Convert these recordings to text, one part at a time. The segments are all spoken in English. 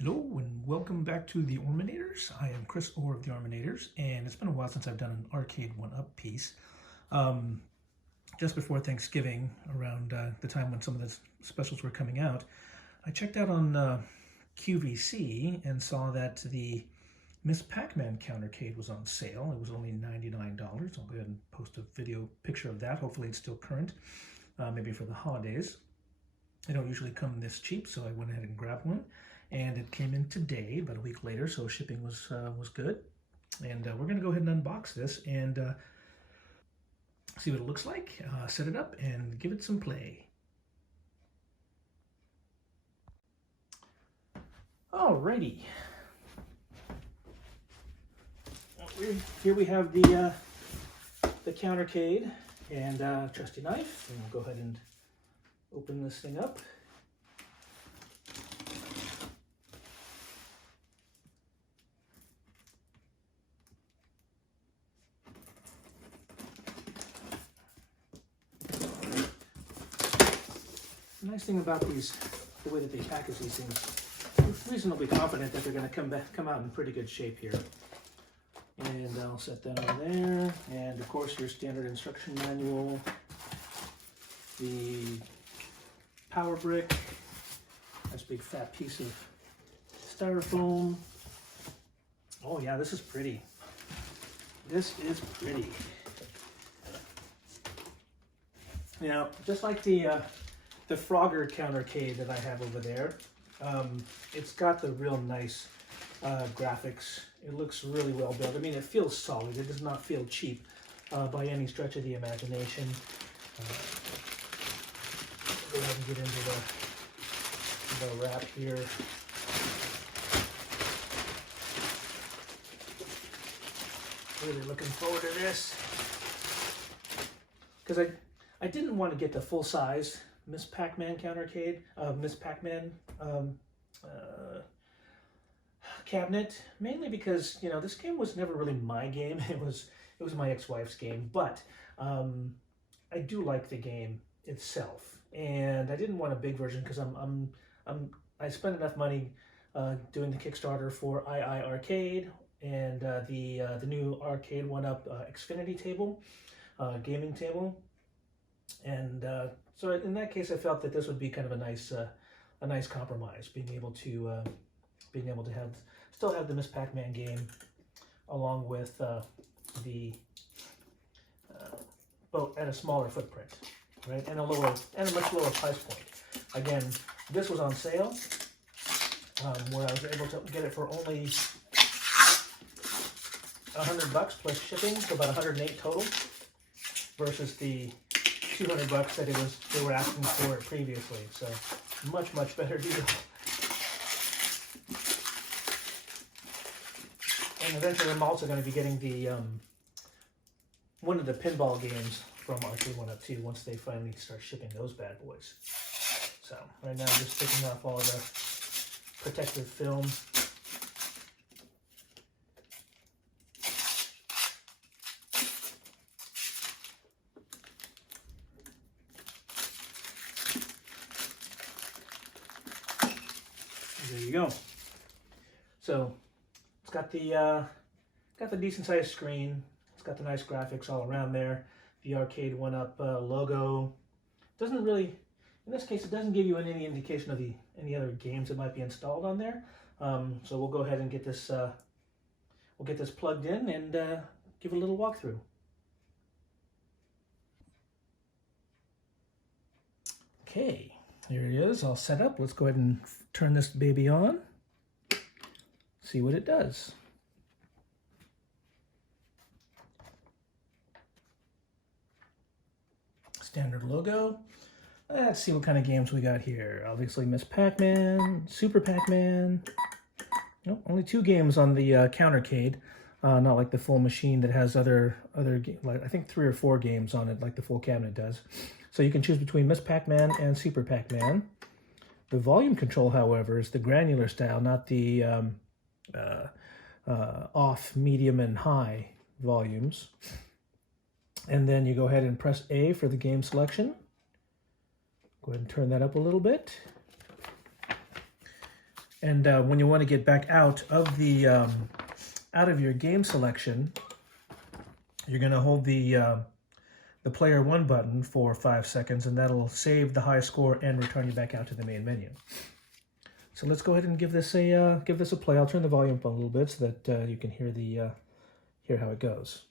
Hello and welcome back to the Orminators. I am Chris Orr of the Orminators, and it's been a while since I've done an Arcade1Up piece. Just before Thanksgiving, around the time when some of the specials were coming out, I checked out on QVC and saw that the Ms PacMan Countercade was on sale. It was only $99. I'll go ahead and post a video picture of that. Hopefully it's still current, maybe for the holidays. They don't usually come this cheap, so I went ahead and grabbed one. And it came in today, about a week later, so shipping was good. And we're going to go ahead and unbox this and see what it looks like, set it up, and give it some play. Alrighty. Here we have the Countercade and trusty knife. And we'll go ahead and open this thing up. The nice thing about these, the way that they package these things, we're reasonably confident that they're going to come out in pretty good shape here. And I'll set that on there. And of course, your standard instruction manual, the power brick, nice big fat piece of styrofoam. Oh yeah, this is pretty. This is pretty. You know, just like the Frogger Countercade that I have over there. It's got the real nice graphics. It looks really well built. I mean, it feels solid. It does not feel cheap by any stretch of the imagination. Go ahead and get into the wrap here. Really looking forward to this. Because I didn't want to get the full size Ms PacMan Countercade, Ms PacMan cabinet, mainly because, you know, this game was never really my game. It was my ex-wife's game, but I do like the game itself, and I didn't want a big version because I spent enough money doing the Kickstarter for II Arcade and the new Arcade1Up Xfinity table, gaming table. And so in that case, I felt that this would be kind of a nice compromise, being able to still have the Ms PacMan game along with but at a smaller footprint, right, and a much lower price point. Again, this was on sale, where I was able to get it for only $100 plus shipping, so about 108 total, versus the $200 that they were asking for it previously. So much better deal. And eventually I'm also going to be getting the one of the pinball games from Arcade1Up too, once they finally start shipping those bad boys. So right now I'm just taking off all the protective film. There you go. So it's got the decent sized screen. It's got the nice graphics all around there. The Arcade1Up logo. Doesn't really, in this case, it doesn't give you any indication of any other games that might be installed on there. So we'll go ahead and get this plugged in and give it a little walkthrough. Okay, here it is, all set up. Let's go ahead and turn this baby on. See what it does. Standard logo. Let's see what kind of games we got here. Obviously Ms PacMan, Super PacMan. Nope, only 2 games on the Countercade. Not like the full machine that has other like I think 3 or 4 games on it, like the full cabinet does. So you can choose between Ms PacMan and Super PacMan. The volume control, however, is the granular style, not the off, medium, and high volumes. And then you go ahead and press A for the game selection. Go ahead and turn that up a little bit. And when you want to get back out of your game selection, you're going to hold the player 1 button for 5 seconds, and that'll save the high score and return you back out to the main menu. So let's go ahead and give this a play. I'll turn the volume up a little bit so that you can hear how it goes.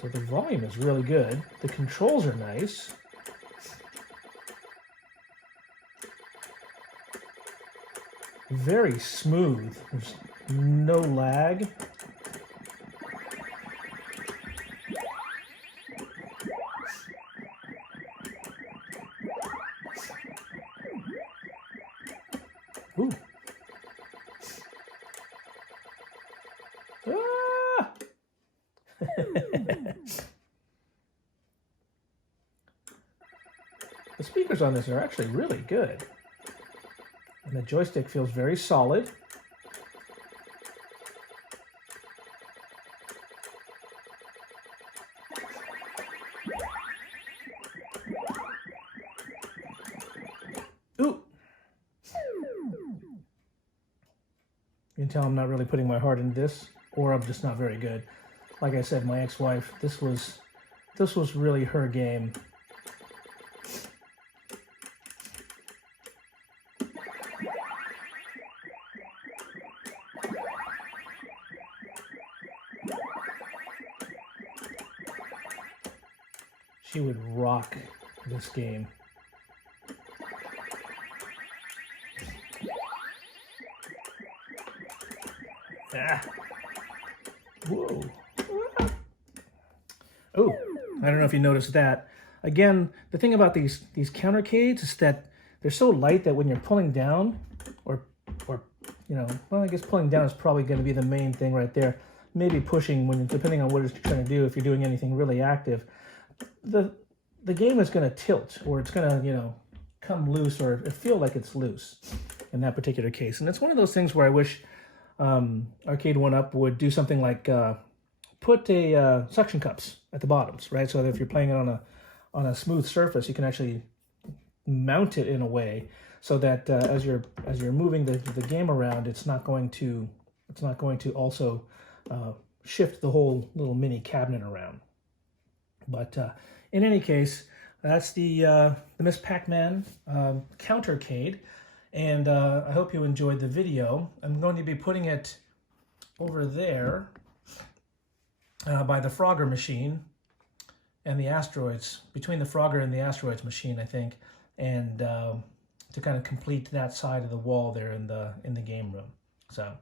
So the volume is really good. The controls are nice. Very smooth. There's no lag. Ooh. Ah! The speakers on this are actually really good. And the joystick feels very solid. Ooh! You can tell I'm not really putting my heart into this, or I'm just not very good. Like I said, my ex-wife, this was really her game. She would rock this game. Ah. Whoa. Oh, I don't know if you noticed that. Again, the thing about these countercades is that they're so light that when you're pulling down, or you know, well, I guess pulling down is probably going to be the main thing right there. Maybe pushing, when depending on what you're trying to do, if you're doing anything really active, the game is going to tilt, or it's going to, you know, come loose, or feel like it's loose in that particular case. And it's one of those things where I wish Arcade1Up would do something like put a suction cups at the bottoms, right? So that if you're playing it on a smooth surface, you can actually mount it in a way so that as you're moving the game around, it's not going to also shift the whole little mini cabinet around. But in any case, that's the Ms PacMan Countercade, and I hope you enjoyed the video. I'm going to be putting it over there by the Frogger machine and the asteroids, between the Frogger and the asteroids machine, I think, and to kind of complete that side of the wall there in the game room. So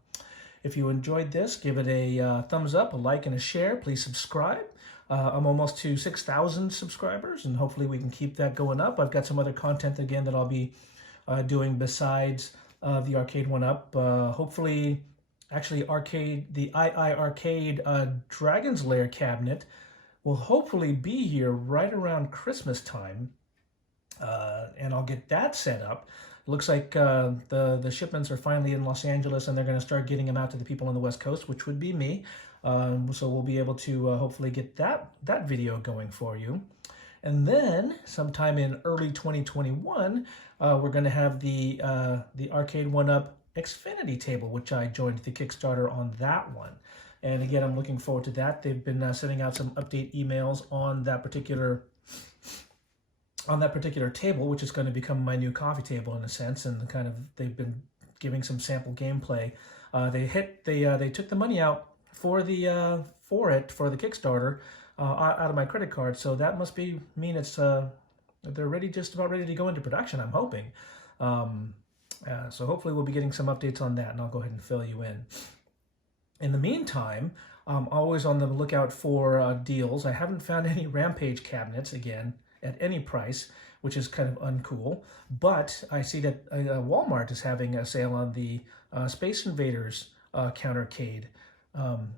if you enjoyed this, give it a thumbs up, a like, and a share. Please subscribe. I'm almost to 6,000 subscribers, and hopefully we can keep that going up. I've got some other content again that I'll be doing besides the Arcade1Up. Hopefully, actually, the Arcade Dragon's Lair cabinet will hopefully be here right around Christmas time, and I'll get that set up. It looks like the shipments are finally in Los Angeles, and they're going to start getting them out to the people on the West Coast, which would be me. So we'll be able to hopefully get that video going for you. And then sometime in early 2021, we're going to have the Arcade1Up Xfinity table, which I joined the Kickstarter on that one. And again, I'm looking forward to that. They've been sending out some update emails on that particular table, which is going to become my new coffee table in a sense. And they've been giving some sample gameplay. They took the money out for the Kickstarter out of my credit card, so that must mean it's they're just about ready to go into production, I'm hoping. So hopefully we'll be getting some updates on that, and I'll go ahead and fill you in. In the meantime, I'm always on the lookout for deals. I haven't found any Rampage cabinets again at any price, which is kind of uncool. But I see that Walmart is having a sale on the Space Invaders Countercade.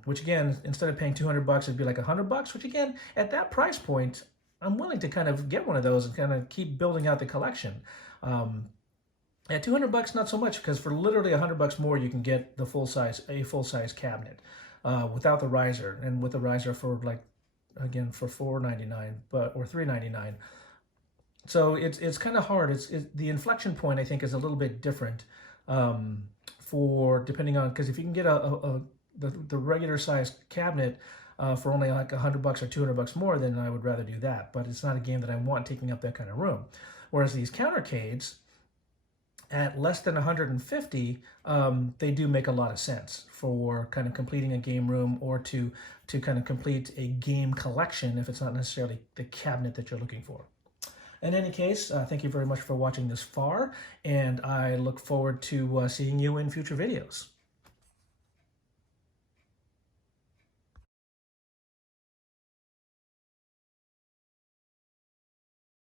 Which again, instead of paying $200, it'd be like $100, which again, at that price point, I'm willing to kind of get one of those and kind of keep building out the collection. At $200, not so much, because for literally $100 more, you can get a full size cabinet without the riser, and with the riser for for $4.99, or $3.99. So it's kind of hard. The inflection point, I think, is a little bit different for depending on, because if you can get the regular size cabinet for only like $100 or $200 more, then I would rather do that. But it's not a game that I want taking up that kind of room. Whereas these countercades, at less than 150, they do make a lot of sense for kind of completing a game room, or to kind of complete a game collection if it's not necessarily the cabinet that you're looking for. In any case, thank you very much for watching this far, and I look forward to seeing you in future videos.